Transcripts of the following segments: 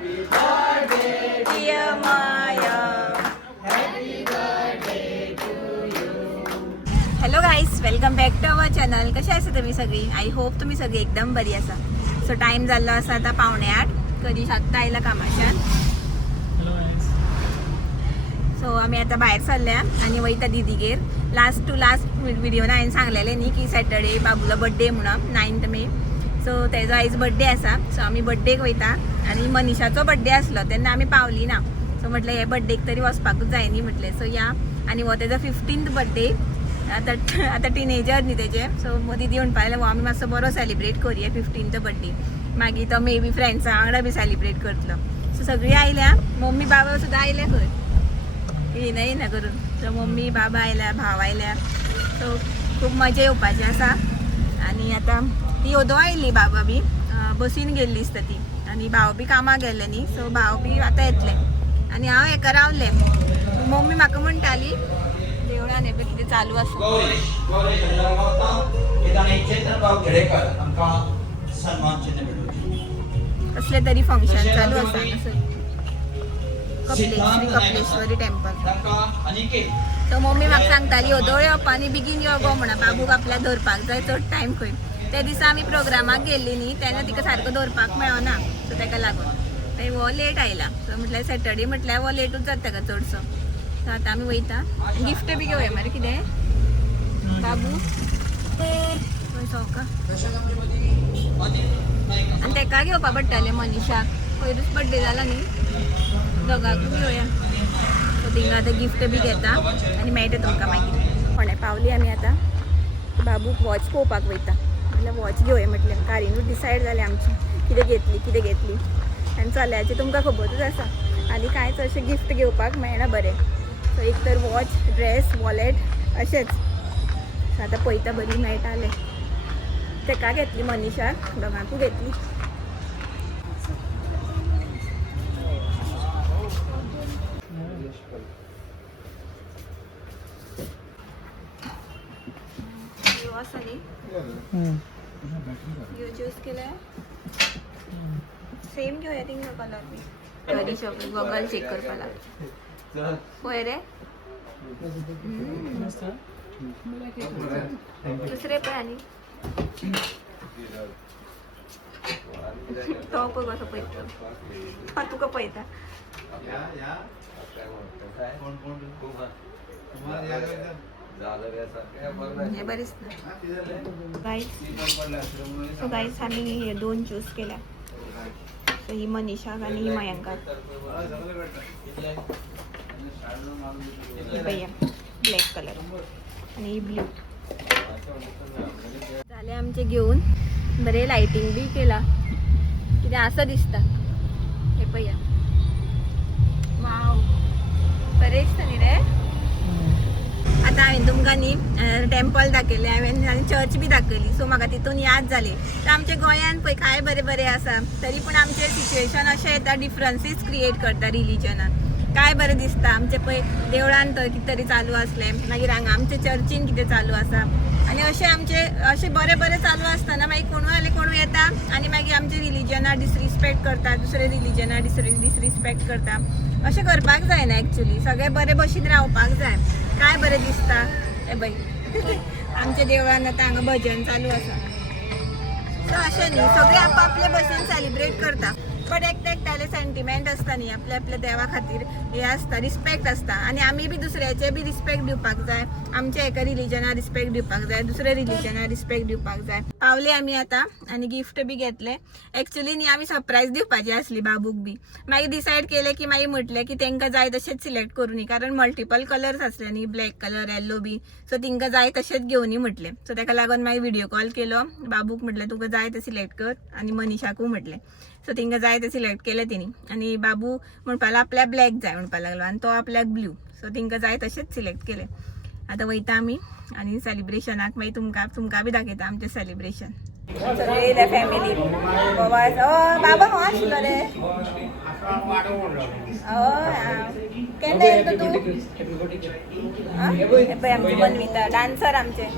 Dear Maya. Hello guys, welcome back to our channel. कशा आसा तुम्ही सगळी? आय होप तुम्ही सगळी एकदम बरी आसा. सो टाइम झाला असा आता 7:45. कधी आत्ता आयला कामाच्यान. सो आम्ही आता बाहेर चालल्या आणि वयता दिदीगेर. लास्ट टू लास्ट व्हिडिओन हांवें सांगलेलें न्ही की सॅटर्डे बाबूला बड्डे म्हणून 9th मे. सो तेजो आयज बड्डे आसा. सो आमी बड्डेक वयता आणि मनीषाचो बड्डे आसलो तेन्ना आमी पावली ना. सो म्हटलें हे बड्डेक तरी वचपाकूच जाय न्ही म्हटलें. सो या आणि हो तेजो 15th बड्डे. आता टिनेजर न्ही तेजे. सो दीदी म्हणपा लागलें आमी मातसो बरो सेलिब्रेट करुया 15th बड्डे. मागीर तो मे बी फ्रेंड्सां वांगडा बी सेलिब्रेट करतलो. सो सगळीं आयल्या. मम्मी बाबा सुद्दां आयले खंय येना करून. सो मम्मी बाबा आयल्या, भाव आयल्या. सो खूब मजा येवपाची आसा. आणि आता ती ओदो आयली बाबा बी बसीन गेल्ली दिसता ती. आणि भाव बी कामाक गेल्ले न्ही. सो भाव बी आतां येतले आणि हांव हेका रावलें. मम्मी म्हाका म्हणटाली देवळान हे पळय कितें चालू आसा. कसले तरी फंक्शन चालू आसा. श्री कपलेश्वरी टेम्पल. तो मम्मी म्हाका सांगताली ओदोळ येवप आनी बेगीन यो गो म्हणून बाबूक आपल्या धरपाक जाय चड टायम खंय. त्या दिसा आमी प्रोग्रामाक गेल्ली न्ही तेन्ना तिका सारको धरपाक मेळना. सो तेका लागून हो लेट आयला. सो म्हटल्यार सॅटर्डे म्हटल्यार हो लेटूच जाता ताका चडसो. सो आतां आमी वयता. गिफ्ट बी घेवया मरे कितें बाबू का. आनी तेका घेवपा पडटलें मनीषाक. पयरूच बड्डे जाला न्ही दोगांकूय घेवया. सो थिंगा आतां गिफ्ट बी घेता आनी मेळटा तुमकां मागीर. फोंड्या पावली आमी आतां. बाबूक वॉच पळोवपाक वयता. म्हटल्यार वॉच घेवया म्हटलें. कारीनूच डिसायड जालें आमचें कितें घेतली. आनी चल्याचें तुमकां खबरूच आसा. आनी कांयच अशें गिफ्ट घेवपाक मेळना बरें. सो एक तर वॉच, ड्रेस, वॉलेट अशेंच. सो आतां पळयता बरी मेळटालें. तेका घेतली मनीषाक, दोगांकूय घेतली. आसा न्ही ह्यो चूज केल्या. सेम घेवया थिंगा कलर बी. बरी शॉपिंग गॉगल चेक करपा लागली. पळय रे दुसरे पळय आनी तो पळय कसो पळयता. तुका पळयता हे बरीच ना. सो गाईस आम्ही हे 2 चूज केल्या. सो ही मनीषाक आणि ही मयांकाक. भैया ब्लॅक कलर आणि ही ब्ल्यू झाले आमचे घेऊन. बरे लायटिंग बी केला. कितें असं दिसता हे पळया. वाव बरें दिसता न्ही रे. आता हांवें तुमकां न्ही टेम्पल दाखयलें हांवें आनी चर्च बी दाखयली. सो म्हाका तितून याद जाली तर आमच्या गोंयान पळय काय बरें बरें आसा. तरी पूण आमचे सिच्युएशन अशें येता डिफरन्सीस क्रिएट करता रिलिजनान. काय बरें दिसता आमचे पळय देवळान थंय कितें तरी चालू आसलें. मागीर हांगा आमच्या चर्चीन कितें चालू आसा. आनी अशें आमचे अशें बरें बरें चालू आसतना मागीर कोणूय येता आनी मागीर आमचे रिलिजना डिसरिस्पेक्ट करता. दुसरे रिलिजना डिसरिस्पेक्ट करता. अशें करपाक जायना एक्चुली. सगळें बरे भशेन रावपाक जाय. काय बरें दिसता हे पळय आमच्या देवळान आतां हांगा भजन चालू आसा. सो अशें न्ही सगळे आपआपले भशेन सेलिब्रेट करता. बट एकट्याले सेंटिमेंट आसता न्ही आपल्या आपल्या देवा खातीर हे आसता रिस्पेक्ट आसता. आनी आमी बी दुसऱ्याचे बी रिस्पेक्ट दिवपाक जाय. आमच्या एका रिलिजना रिस्पेक्ट दिवपाक जाय. दुसऱ्या रिलिजना रिस्पेक्ट दिवपाक जाय. पावले आमी आतां आनी गिफ्ट बी घेतले. एक्चुली न्ही आमी सरप्रायज दिवपाची आसली बाबूक बी. मागीर डिसायड केलें की मागीर म्हटलें की तांकां जाय तशेंच सिलेक्ट करूं न्ही. कारण मल्टिपल कलर्स आसले न्ही ब्लॅक कलर येल्लो बी. सो तांकां जाय तशेंच घेवनी म्हटलें. सो ताका लागून मागीर व्हिडिओ कॉल केलो. बाबूक म्हटलें तुका जाय तें सिलेक्ट कर आनी मनीषाकूय म्हटलें. सो तांकां जाय तें सिलेक्ट केलें तेणी. आनी बाबू म्हणपा लागलो आपल्याक ब्लॅक जाय म्हणपा लागलो आनी तो आपल्याक ब्ल्यू. सो तांकां जाय तशेंच सिलेक्ट केलें. आतां वयता आमी आनी सेलिब्रेशनाक मागीर तुमकां बी दाखयता आमचें सेलिब्रेशन. सगळे येयल्या फॅमिली गोवा. बाबा हो आशिल्लो रे. केन्ना येता तूं? हे पळय आमची मनविता डान्सर आमचे.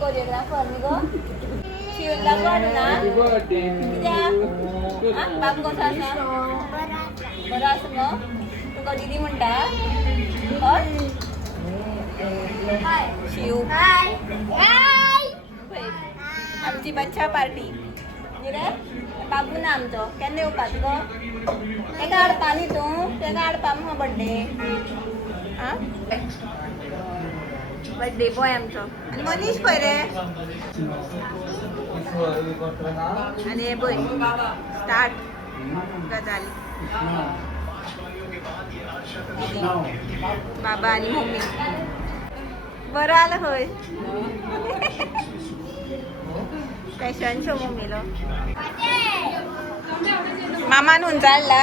कोरियोग्राफर न्ही गो. शिवला काढ ना कित्याक बाबू कसो आसा. बरं असं मग तुका दिदी म्हणता हय शिव हाय आमची बच्चा पार्टी रे बाबू ना आमचो केन्ना येवपा तुका तेका हाडपा न्ही तूं तेका हाडपा मग बड्डे आं बड्डे बॉय आमचो आनी मनीश पळय रे आनी हे पळय स्टार्ट गजाली बाबा आणि मम्मी बरं आलं होय फॅशन शो मम्मीलो मामान हुंचो हाडला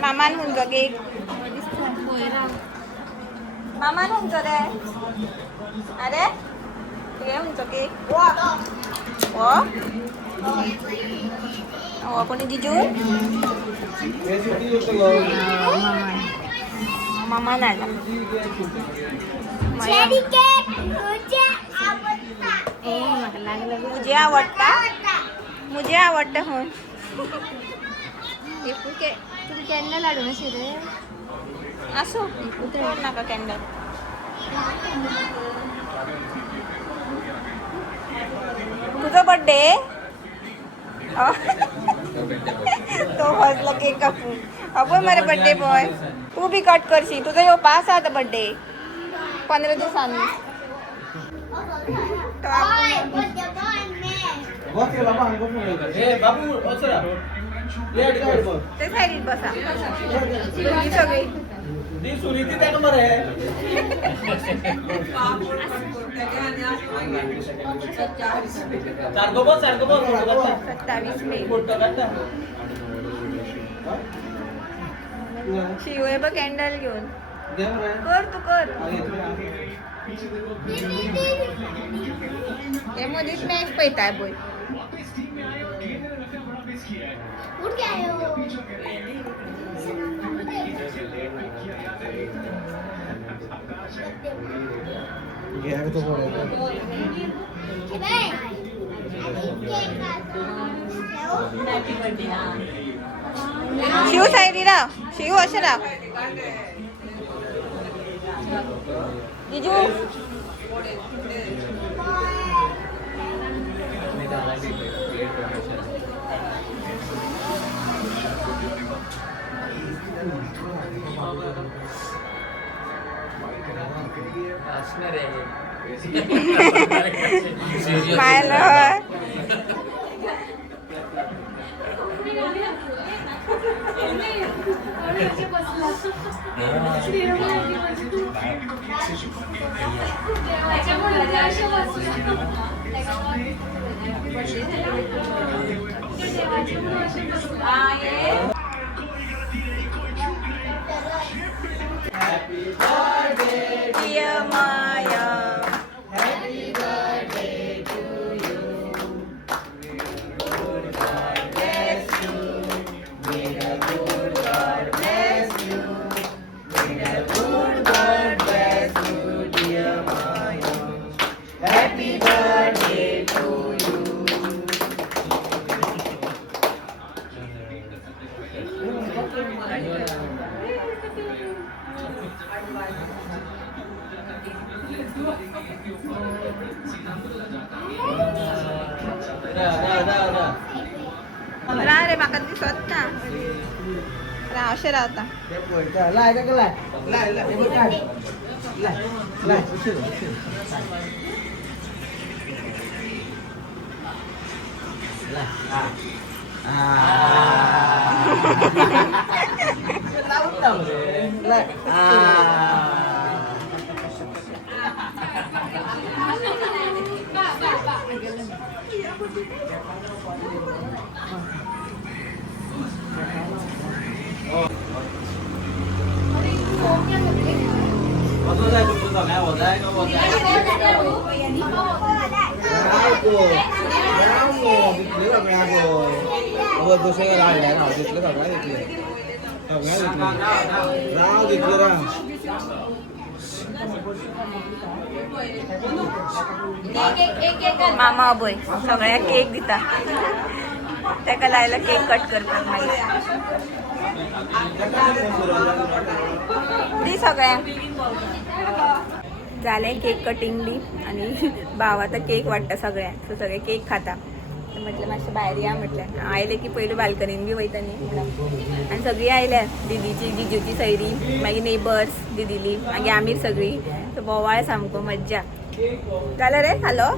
मामान हुंचो केक मामान हुंचो रे अरे हे हुंचो केक हो कोणी जिजू मामा नाडला मुझे आवडता हो तुम्ही कॅन्डल लाडू ना शिरे असो नाका कॅन्डल तुझा बर्थडे तो हसला केक कापू आपण मरे बर्थडे बॉय तू बी कट करशी तुझा यो पास आता बर्थडे 15 दिवसांनी ते साईडीत बसा सगळी शिव बघ कॅन्डल घेऊन कर तू कर हे मध्येच मॅच पळताय बोय शिव साईडी राव शिव असे राव जिजू smile Happy birthday, dear Maya. Happy birthday to you. Good God bless you. May the good God bless you. May the good God bless you, dear Maya. Happy birthday to you. रे म्हाका दिसत ना अशें रावता मामा अभय सगळ्या cake दिता तेका लायला केक कट करपाक मागीर दी सगळ्या झालंय केक कटिंग बी आणि भावा तर केक वाटतं सगळ्या सो सगळे केक खाता तर म्हटलं मातशें भायर या म्हटलं आयले की पयलीं बाल्कनीन बी वयता न्ही म्हणून आनी सगळीं आयल्या दिदीची जिजूची सयरी मागीर नेबर्स दिदीली मागीर आमी सगळीं सो बोवाळ सामको मज्जा जालें रे हालो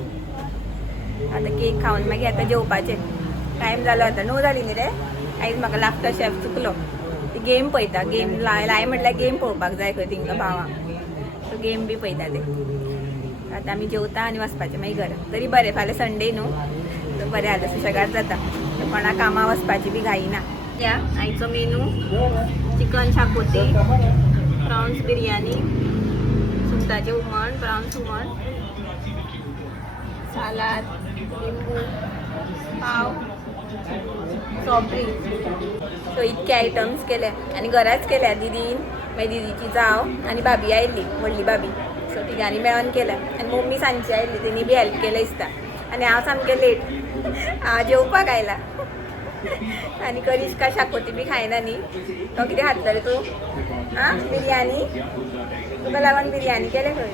आतां केक खावन मागीर आतां जेवपाचें टायम जालो आतां 9 जाली न्ही रे आयज म्हाका लागता शेफ चुकलो ती गेम पळयता गेम लाय म्हटल्यार गेम पळोवपाक जाय खंय तिंका भावांक सो गेम बी पळयता ते आतां आमी जेवता आनी वचपाचें मागीर घरा तरी बरें फाल्यां संडे न्हू तर बरें आतां सुशेगाद जाता तर कोणा कामां वचपाची बी घाई ना या आयचो मेनू चिकन शाकोती प्रॉन्स बिरयानी सुंगटाचें हुमण प्रॉन्स हुमण सालाद लिंबू पाव सॉफ्ट ड्रिंक्स सो इतके आयटम्स केले आनी घराच केल्या दिदीन मागीर दिदीची जाव आनी भाभी आयिल्ली व्हडली भाभी सो तिगांनी मेळोन केल्या आनी मम्मी सांजची आयिल्ली तेणी बी हेल्प केलें दिसता आनी हांव सामकें लेट हांव जेवपाक आयला आनी करिश्का शाकोती बी खायना न्ही तो कितें खातलो रे तूं आं बिरयानी तुका लागून बिरयानी केलें खंय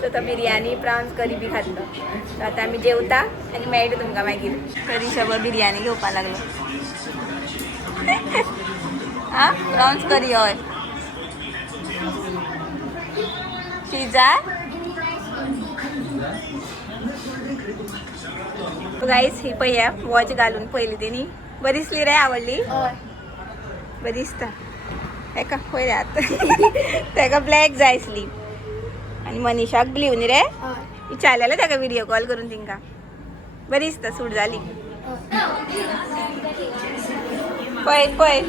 सो तो बिरयानी प्रॉन्स करी बी खातलो सो आतां आमी जेवता आनी मेळटा तुमकां मागीर करिशा बिरयानी घेवपाक लागलो आं प्रॉन्स करी हय पिझ्झा गाईस ही पळया वॉच घालून पयली तेणी बरी दिसली रे आवडली बरी दिसता हेका पळय आतां तेका ब्लॅक जाय आसली आनी मनीषाक ब्ल्यू न्ही रे विचारलेलें तेका व्हिडियो कॉल करून तिंका बरी दिसता सूट जाली पळय पळय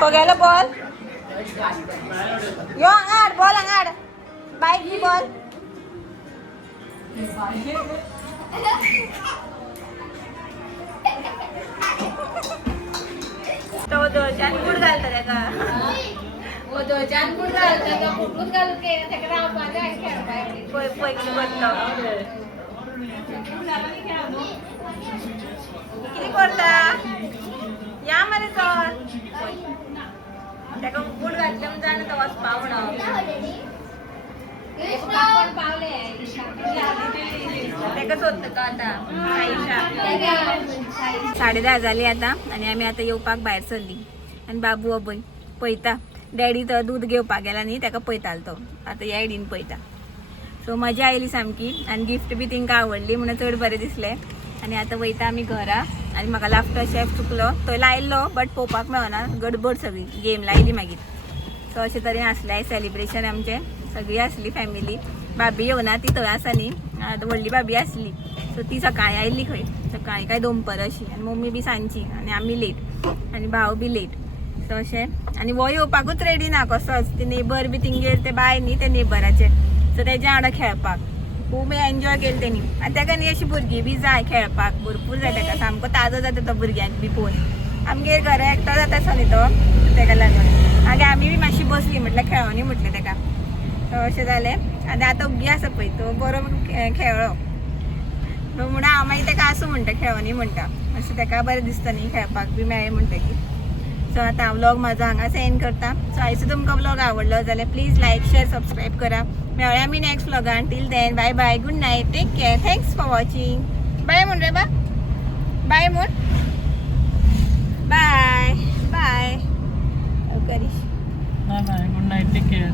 पगेलो बॉल यो हांगाड बॉल हांगाड बायक दी बॉल तो दोळच्यान बूट घालता तेका दोळच्यान बूट घालता तेका बूट घालून तेका रावपाचें आनी खेळपाचें पळय पळय कितें करता कितें करता या मरे चल तेका बूट घातले म्हूण जाणा तो वचपा म्हणून तेका सोदता आतां आयशा 10:30 जाली आतां आनी आमी आतां येवपाक भायर सरली आनी बाबू अभय पळयता डॅडी तो दूद घेवपाक गेला न्ही तेका पळयतालो तो आतां ह्या आयडीन पळयता सो मजा आयली सामकी आनी गिफ्ट बी तिंका आवडली म्हणून चड बरें दिसलें आनी आतां वयता आमी घरा आनी म्हाका लाफ्टर शेफ चुकलो तो लायल्लो बट पळोवपाक मेळना गडबड सगळी गेम लायली मागीर सो अशे तरेन आसलें सेलिब्रेशन आमचें सगळी आसली फॅमिली भाभी येवना ती थंय आसा न्ही व्हडली भाभी आसली सो ती सकाळीं आयिल्ली खंय सकाळीं काय दनपार अशी आनी मम्मी बी सांजची आनी आमी लेट आनी भाव बी लेट सो अशें आनी हो येवपाकूच रेडी ना कसोच ते नेबर बी तिंगेर ते बाय न्ही ते नेबराचे सो तेज्या वांगडा खेळपाक खूब एन्जॉय केलें तेणी आनी तेका न्ही अशीं भुरगीं बी जाय खेळपाक भरपूर जाय तेका सामको ताजो जाता तो भुरग्यांक बी पळोवन आमगे घरा एकटो जाता सो न्ही तो तेका लागून मागीर आमी बी मातशी बसली म्हटल्यार खेळोनी म्हटलें तेका सो अशें जालें आनी आतां उगी आसा पळय तो बरो खेळ्ळो म्हणून हांव मागीर तेका आसूं म्हणटा खेळोनी म्हणटा अशें तेका बरें दिसता न्ही खेळपाक बी मेळ्ळें म्हणटकीर सो आतां हांव व्लॉग म्हाजो हांगा सेंड करता सो आयचो तुमकां व्लॉग आवडलो जाल्यार प्लीज लायक शेअर सबस्क्रायब करा मेळ्या आमी नेक्स्ट व्लॉगान till then bye bye good night take care thanks for watching bye म्हण रे बा बाय म्हण बाय बाय करीश bye bye good night take care